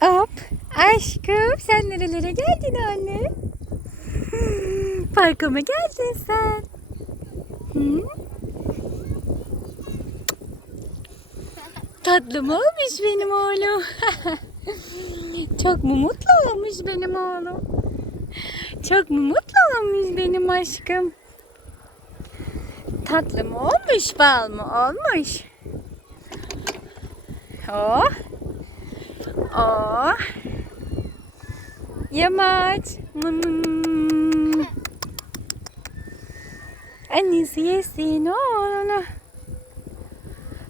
Hop. Aşkım sen nerelere geldin anne? Parka mı geldin sen? Hı? Tatlı mı olmuş benim oğlum? Çok mu mutlu olmuş benim oğlum? Çok mu mutlu olmuş benim aşkım? Tatlı mı olmuş, bal mı olmuş? Oh. Oh. Yamaç. Annesi yesin oğlunu.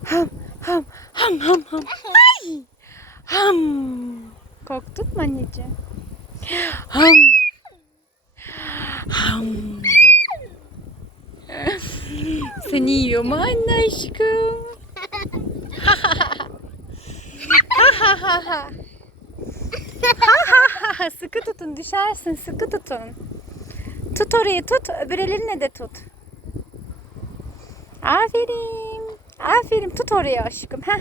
Ham ham ham ham ham. Ay. Ham. Korktun mu anneciğim? Ham. Ham. Seni yiyor mu anne aşkım? Ha ha ha. Ha sıkı tutun düşersin sıkı tutun. Tut orayı tut öbür elinle de tut. Aferin. Aferin tut orayı aşkım. Heh.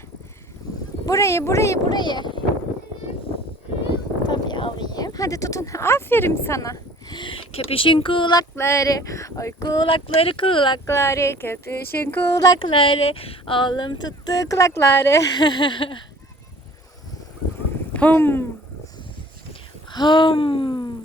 Burayı burayı burayı. Tabii alayım. Hadi tutun. Aferin sana. Köpüşün kulakları, ay kulakları kulakları, köpüşün kulakları, oğlum tuttu kulakları. Hum. Hum.